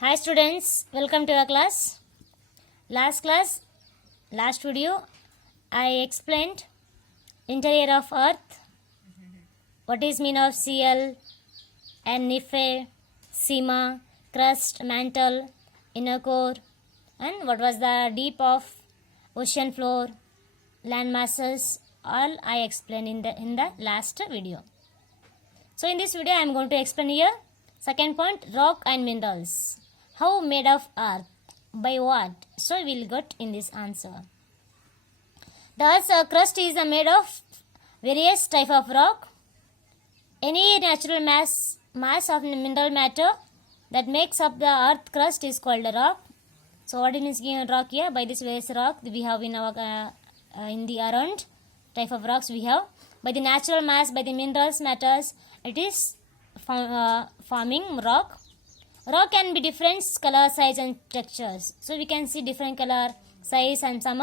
Hi students, welcome to our class. Last video, I explained interior of Earth, what is mean of CL, and Nife, Sima, crust, mantle, inner core, and what was the deep of ocean floor, land masses. All I explained in the last video. So in this video, I am going to explain here. Second point, rock and minerals. How made of earth? By what? So we will get in this answer. The earth's crust is made of various type of rock. Any natural mass of mineral matter that makes up the earth crust is called a rock. So what is rock here? By this various rock we have in our in the around type of rocks we have. By the natural mass, by the minerals matters, it is forming rock. Rock can be different color, size and textures. So we can see different color, size and some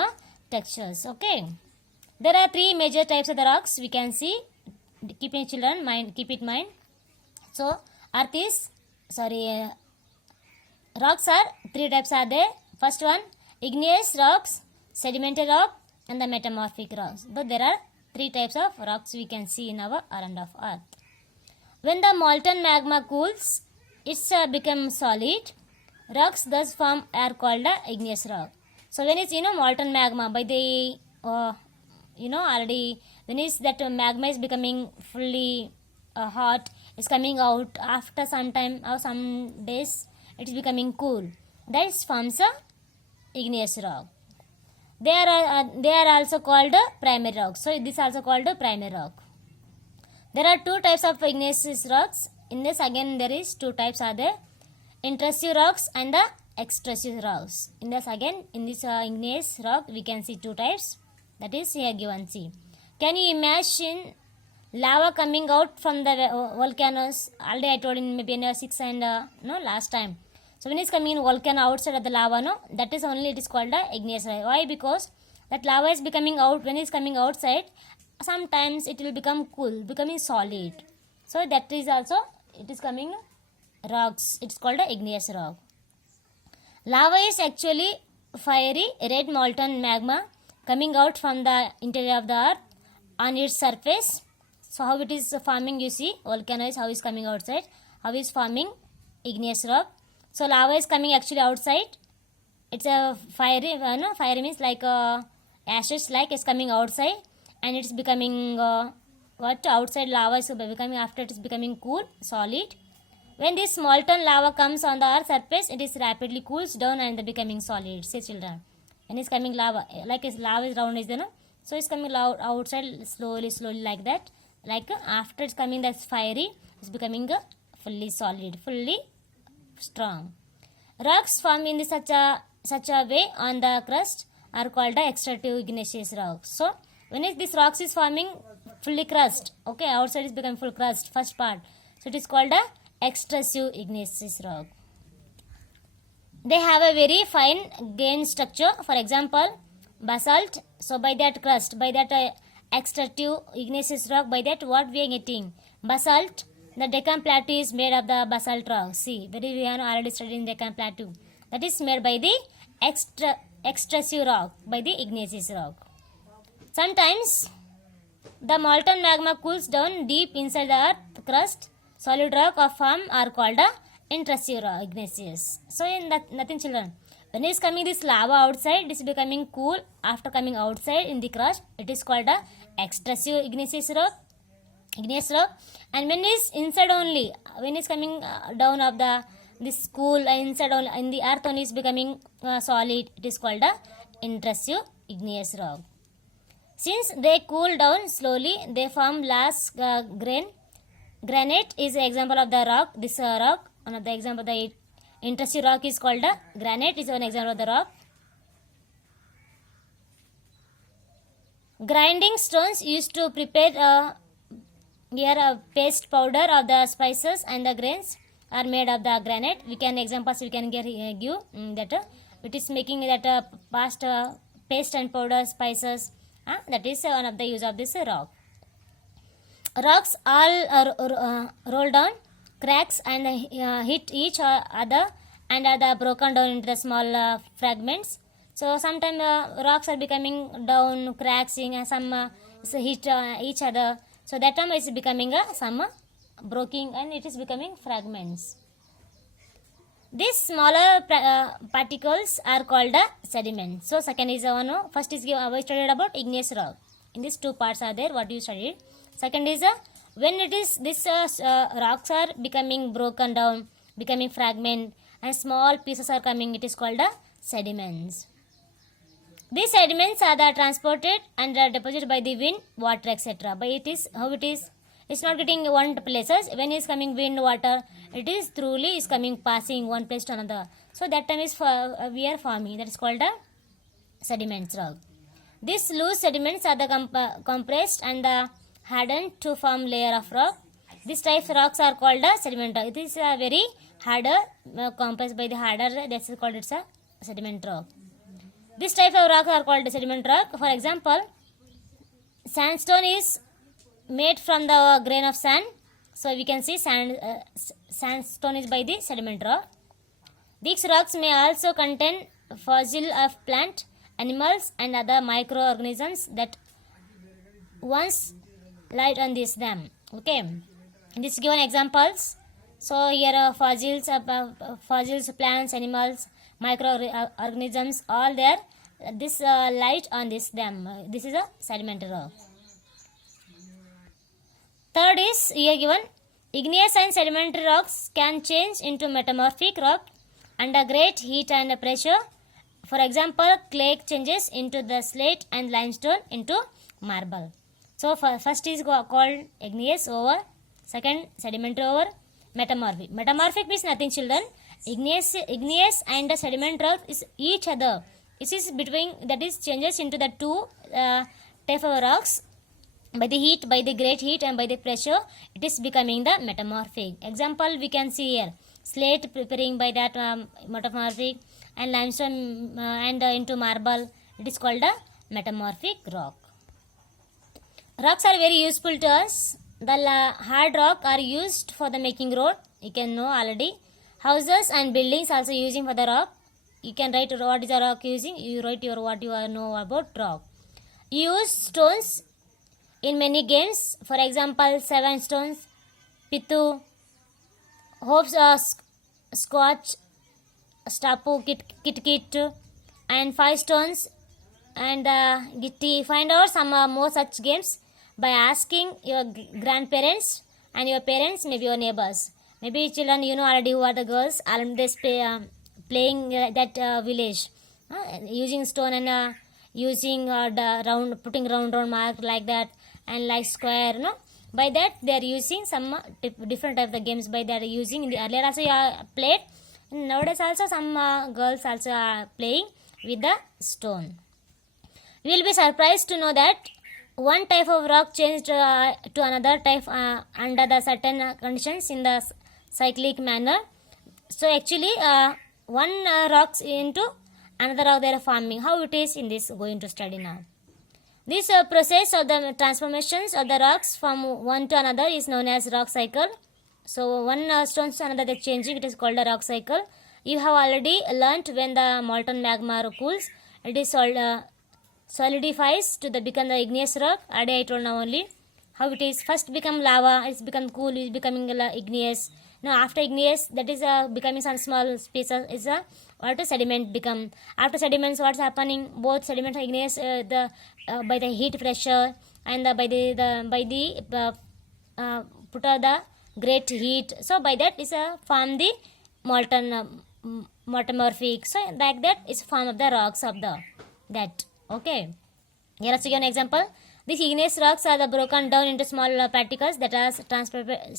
textures. Okay. There are three major types of the rocks we can see. Keep it in mind. So rocks are three types are there. First one, igneous rocks, sedimentary rock and the metamorphic rocks. But there are three types of rocks we can see in our around of earth. When the molten magma cools, it's become solid. Rocks thus form are called igneous rock. So when it's molten magma, by the already when is that magma is becoming fully hot, is coming out after some time or some days, it is becoming cool. That forms a igneous rock. They are also called primary rock. So this is also called primary rock. There are two types of igneous rocks. In this again there is two types are there, intrusive rocks and the extrusive rocks. In this igneous rock we can see two types, that is here given. See, can you imagine lava coming out from the volcanoes? Already I told in maybe in 6 and last time. So when it's coming in volcano outside of the lava, that is only it is called the igneous rock. Why? Because that lava is becoming out, when it's coming outside sometimes it will become cool, becoming solid. So that is also it is coming rocks. It is called a igneous rock. Lava is actually fiery red molten magma coming out from the interior of the earth on its surface. So how it is forming, you see, volcano is how is coming outside, how is forming igneous rock. So lava is coming actually outside. It's a fiery, fiery means like ashes, like it's coming outside and it's becoming outside lava is becoming, after it is becoming cool, solid. When this molten lava comes on the earth surface, it is rapidly cools down and becoming solid. Say children, when it's coming lava, like lava is round, is so it's coming outside slowly like that. Like after it's coming that's fiery, it's becoming fully solid, fully strong. Rocks formed in such a way on the crust are called the extrusive igneous rocks. So when this rocks is forming fully crust, okay, outside is becoming full crust, first part, so it is called a extrusive igneous rock. They have a very fine grain structure. For example, basalt. So by that crust, by that extrusive igneous rock, by that what we are getting? Basalt. The Deccan Plateau is made of the basalt rock. See, we have already studied in Deccan Plateau. That is made by the extrusive rock, by the igneous rock. Sometimes the molten magma cools down deep inside the earth crust. Solid rock of form are called intrusive rock, igneous. So in that nothing children. When it is coming this lava outside, this is becoming cool. After coming outside in the crust, it is called a extrusive igneous rock. And when it is inside only, when it is coming down of this cool inside only, in the earth only is becoming solid, it is called a intrusive igneous rock. Since they cool down slowly, they form last grain. Granite is an example of the rock. This rock, one of the example of the intrusive rock is called granite, is an example of the rock. Grinding stones used to prepare here a paste powder of the spices and the grains are made of the granite. We can examples we can give that it is making that past paste and powder spices. That is one of the use of this rock. Rocks all roll down, cracks and hit each other and the broken down into the small fragments. So sometimes rocks are becoming down, cracking, and some hit each other. So that time is becoming some breaking, and it is becoming fragments. These smaller particles are called sediments. So second is first is we studied about igneous rock. In these two parts are there what you studied. Second is when it is this rocks are becoming broken down, becoming fragment, and small pieces are coming, it is called sediments. These sediments are transported and deposited by the wind, water, etc. But it is how it is. It's not getting one places. When it's coming wind, water, it is truly is coming passing one place to another. So that time is we are forming. That is called sediments rock. These loose sediments are the compressed and hardened to form layer of rock. These types of rocks are called sediment rock. It is very harder, compressed by the harder. That's called it's a sediment rock. This type of rock are called sediment rock. For example, sandstone is made from the grain of sand. So we can see sandstone is by the sediment rock. These rocks may also contain fossil of plant, animals, and other microorganisms that once lived on them. Okay, in this given examples. So here fossils, plants, animals, microorganisms, all there. This light on them. This is a sedimentary rock. Third is here given, igneous and sedimentary rocks can change into metamorphic rock under great heat and pressure. For example, clay changes into the slate and limestone into marble. So first is called igneous over, second sedimentary over, metamorphic. Metamorphic means nothing, children. Igneous and the sedimentary rock is each other. It is between, that is changes into the two type of rocks. By the heat, by the great heat and by the pressure, it is becoming the metamorphic. Example we can see here, slate preparing by that metamorphic, and limestone and into marble, it is called a metamorphic rock. Rocks are very useful to us. The hard rock are used for the making road, you can know already. Houses and buildings also using for the rock. You can write what is the rock using, you write your what you know about rock. You use stones in many games. For example, 7 stones, Pitu, hopes, Scotch, Stapu, Kit, and 5 stones, and Gitti. Find out some more such games by asking your grandparents and your parents, maybe your neighbors. Maybe children, you know already who are the girls, they playing that village, using stone and using the round, putting round mark like that, and like square, by that they are using some different type of the games. By that using in the earlier also played, and nowadays also some girls also are playing with the stone. You will be surprised to know that one type of rock changed to another type under the certain conditions in the cyclic manner. So actually one rocks into another rock they are forming. How it is in this going to study now. This process of the transformations of the rocks from one to another is known as rock cycle. So one stone to another they changing, it is called a rock cycle. You have already learnt when the molten magma cools, it is solidifies to become the igneous rock. I told now only how it is. First become lava, it's become cool, it's becoming igneous. Now after igneous, that is becoming some small species, is what a sediment become. After sediments, what's happening? Both sediment and igneous by the heat pressure and by the put out the great heat. So by that is form the molten metamorphic. So like that is form of the rocks of the that. Okay. Here let's give an example. These igneous rocks are broken down into small particles that are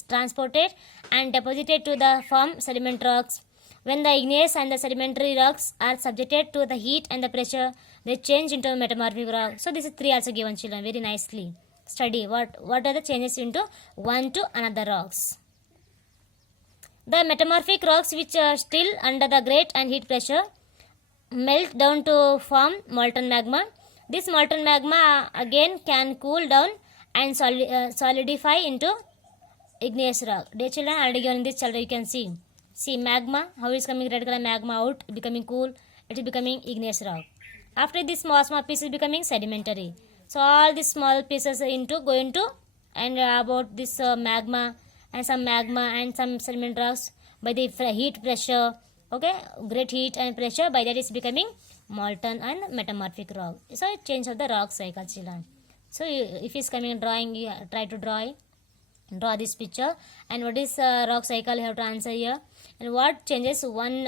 transported and deposited to the form sediment rocks. When the igneous and the sedimentary rocks are subjected to the heat and the pressure, they change into a metamorphic rock. So this is 3 also given, children, very nicely. Study what are the changes into one to another rocks. The metamorphic rocks which are still under the great and heat pressure melt down to form molten magma. This molten magma again can cool down and solidify into igneous rock. Dear children, already given in this chapter you can see. See magma, how it is coming red color magma out, becoming cool, it is becoming igneous rock. After this small pieces becoming sedimentary. So all these small pieces into going to and about this magma and some sediment rocks by the heat pressure, okay, great heat and pressure, by that is becoming molten and metamorphic rock. So it change of the rock cycle, children. So if it's coming drawing, you try to draw this picture, and what is rock cycle you have to answer here, and what changes one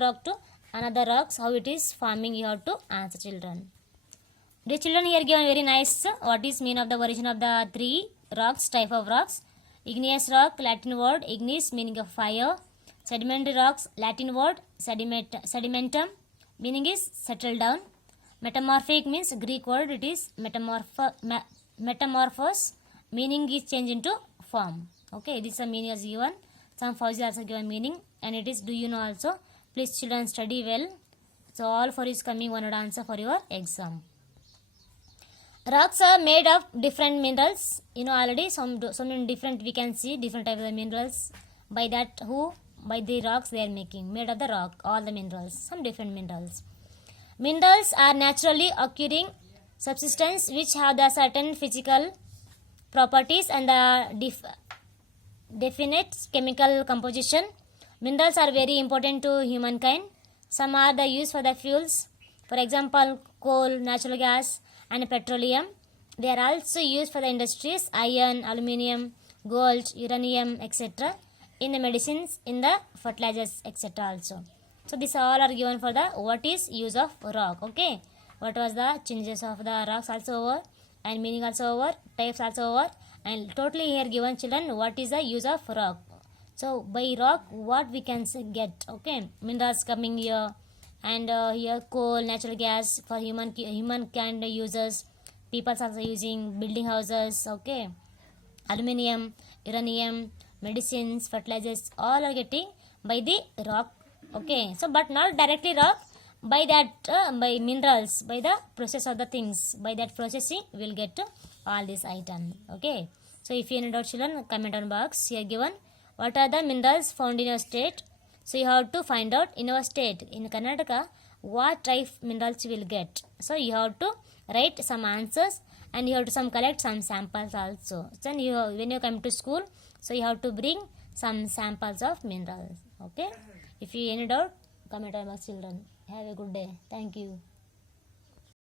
rock to another rocks, how it is forming, you have to answer, children. Dear children, here given very nice what is mean of the origin of the three rocks, type of rocks. Igneous rock, Latin word ignis, meaning of fire. Sedimentary rocks, Latin word sedimentum, meaning is settle down. Metamorphic means Greek word, it is metamorphos, meaning is change into form. Okay, this is a meaning is given. Some for also given meaning, and it is do you know also. Please children study well. So all for is coming one answer for your exam. Rocks are made of different minerals. You know already some different, we can see different types of minerals. By that by the rocks they are making, made of the rock, all the minerals, some different minerals. Minerals are naturally occurring substances which have the certain physical properties and the definite chemical composition. Minerals are very important to humankind. Some are the use for the fuels, for example coal, natural gas and petroleum. They are also used for the industries, iron, aluminium, gold, uranium, etc. in the medicines, in the fertilizers, etc. also. So these all are given for the what is use of rock. Okay, what was the changes of the rocks also over, and meaning also over, types also over, and totally here given children what is the use of rock. So by rock what we can get, okay, minerals coming here, and here coal, natural gas for human kind users, people also using building houses, okay, aluminium, uranium, medicines, fertilizers, all are getting by the rock. Okay, so but not directly rock, by that by minerals, by the process of the things, by that processing we will get to all this item. Okay, so if you need out children, comment on box here given what are the minerals found in your state. So you have to find out in our state in Karnataka what type minerals you will get. So you have to write some answers, and you have to collect some samples also. Then when you come to school, so you have to bring some samples of minerals. Okay, if you any doubt, comment on box children. Have a good day. Thank you.